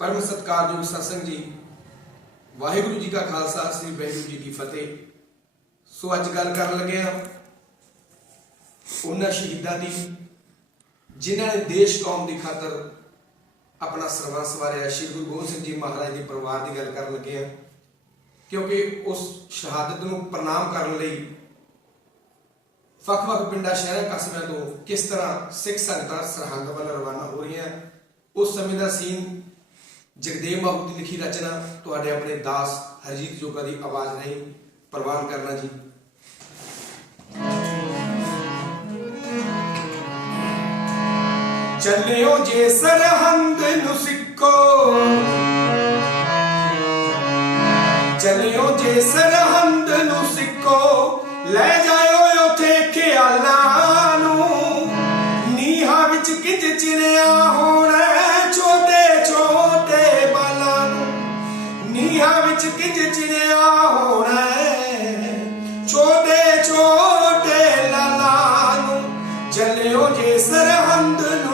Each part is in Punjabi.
ਪਰਮ ਸਤਿਕਾਰਯੋਗ ਸਤਸੰਗ ਜੀ, ਵਾਹਿਗੁਰੂ ਜੀ ਕਾ ਖਾਲਸਾ, ਸ੍ਰੀ ਵਾਹਿਗੁਰੂ ਜੀ ਕੀ ਫਤਿਹ। ਸੋ ਅੱਜ ਗੱਲ ਕਰਨ ਲੱਗੇ ਆ ਉਹਨਾਂ ਸ਼ਹੀਦਾਂ ਦੀ, ਜਿਨ੍ਹਾਂ ਨੇ ਦੇਸ਼ ਕੌਮ ਦੀ ਖਾਤਰ ਆਪਣਾ ਸਰਬੰਸ ਵਾਰਿਆ ਸ਼੍ਰੀ ਗੁਰੂ ਗੋਬਿੰਦ ਸਿੰਘ ਜੀ ਮਹਾਰਾਜ ਦੇ ਪਰਿਵਾਰ ਦੀ ਗੱਲ ਕਰਨ ਲੱਗੇ ਆ ਕਿਉਂਕਿ ਉਸ ਸ਼ਹਾਦਤ ਨੂੰ ਪ੍ਰਣਾਮ ਕਰਨ ਲਈ ਵੱਖ-ਵੱਖ ਪਿੰਡਾਂ, ਸ਼ਹਿਰਾਂ, ਕਸਬਿਆਂ ਤੋਂ ਕਿਸ ਤਰ੍ਹਾਂ ਸਿੱਖ ਸੰਗਤਾਂ ਸਰਹੰਦ ਵੱਲ ਰਵਾਨਾ ਹੋ ਰਹੀਆਂ, ਉਸ ਸਮੇਂ ਦਾ ਸੀਨ ਜਗਦੇਵ ਬਾਬੂ ਦੀ ਲਿਖੀ ਰਚਨਾ ਤੁਹਾਡੇ ਆਪਣੇ ਦਾਸ ਹਰਜੀਤ ਜੋਗਾ ਦੀ ਆਵਾਜ਼ ਨਹੀਂ ਪ੍ਰਵਾਨ ਕਰਨਾ ਜੀ। ਚੱਲਿਓ ਜੇ ਸਰਹੰਦ ਨੂੰ ਸਿੱਖੋ ਚੱਲਿਓ ਜੇ ਸਰਹੰਦ ਨੂੰ ਸਿੱਖੋ ਲੈ ਜਾਇਓ ਉਥੇ ਖਿਆਲਾਂ ਨੂੰ। ਨੀਹਾਂ ਵਿੱਚ ਕਿਜ ਚਿਣਿਆ ਚੱਲਿਓ ਜੇ ਸਰਹੰਦ ਨੂੰ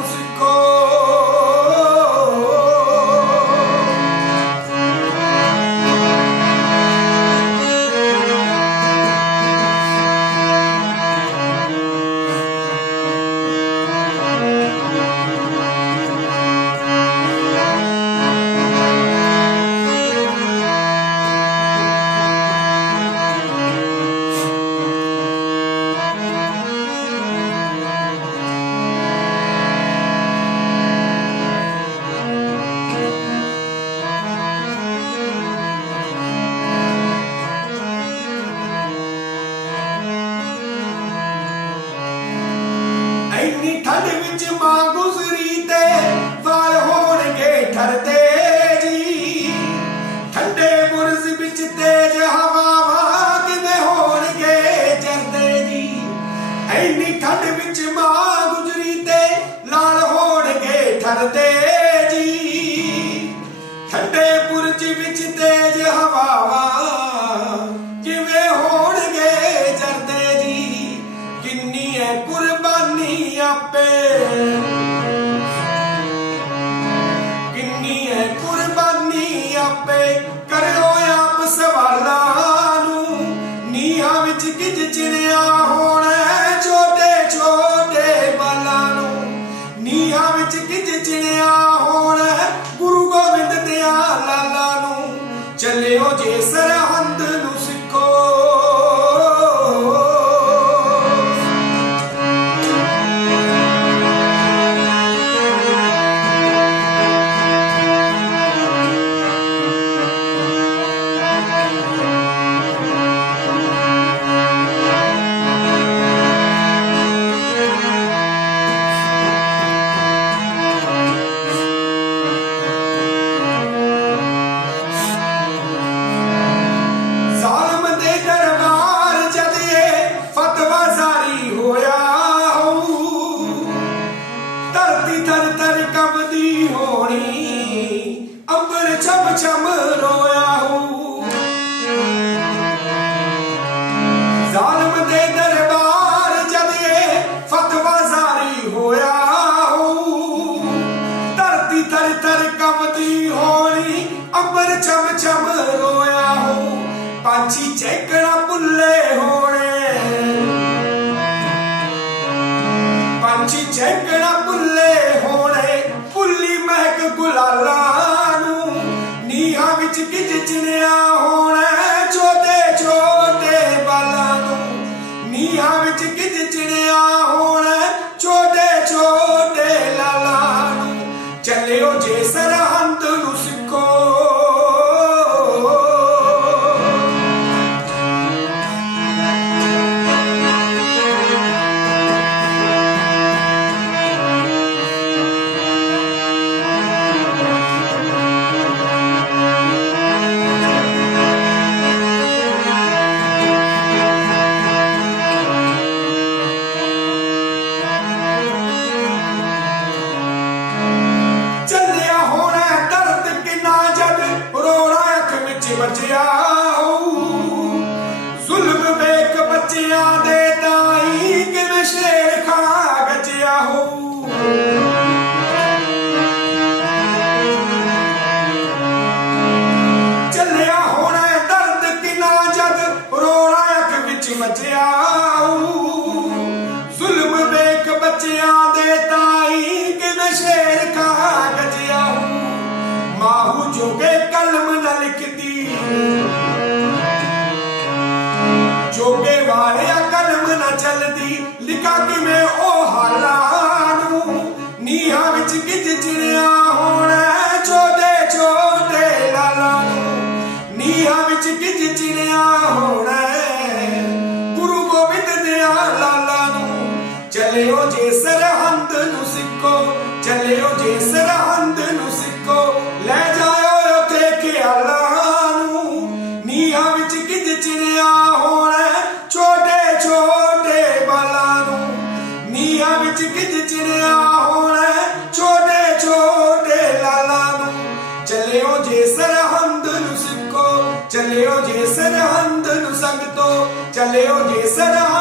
ਐਨੀ ਠੰਡ ਵਿੱਚ ਮਾਂ ਗੁਜ਼ਰੀ ਤੇ ਲਾਲ ਹੋਣਗੇ ਠਰਦੇ ਜੀ। ਠੰਡੇ ਪੁਰਜ ਵਿੱਚ ਤੇਜ ਹਵਾਵਾਂ ਅੰਬਰ ਰੋਇਆ ਹੋ ਪੰਛੀ ਚਹਿਕਣਾ ਭੁੱਲੇ ਹੋਣੇ। ਬਚਿਆਊ ਜ਼ੁਲਮ ਵੇਖ ਬੱਚਿਆਂ ਦੇ ਤਾਈ ਕਿਵੇਂ ਸ਼ੇਰ ਖਾ ਗਜਿਆਊ ਮਾਹੂ ਜੋਗੇ ਕਲਮ ਨਾ ਲਿਖਦੀ। ਜੋਗੇ ਵਾਲਿਆ ਕਲਮ ਨਾ ਚੱਲਦੀ। ਲਿਖਾ ਕਿਵੇਂ ਉਹ ਹਾਲਾ ਚੱਲਿਓ ਜੇ ਸਰਹੰਦ ਨੂੰ ਸਿੱਖੋ ਚੱਲਿਓ ਜੇ ਸਰਹੰਦ ਨੂੰ ਸਿੱਖੋ ਲੈ ਜਾਇਓ ਉਥੇ ਖਿਆਲਾਂ ਨੂੰ। ਨੀਹਾਂ ਵਿੱਚ ਗਿੱਜ ਚਿੜਿਆ ਹੋਣਾ ਛੋਟੇ ਛੋਟੇ ਬਾਲਾਂ ਨੂੰ। ਨੀਹਾਂ ਵਿੱਚ ਗਿੱਜ ਚਿੜਿਆ ਹੋਣਾ ਛੋਟੇ ਛੋਟੇ ਲਾਲਾਂ ਨੂੰ। ਚੱਲਿਓ ਜੇ ਸਰਹੰਦ ਨੂੰ ਸਿੱਖੋ ਚੱਲਿਓ ਜੇ ਸਰਹੰਦ ਨੂੰ ਸੰਗਤੋ, ਚੱਲਿਓ ਜੇ ਸਰਹੰਦ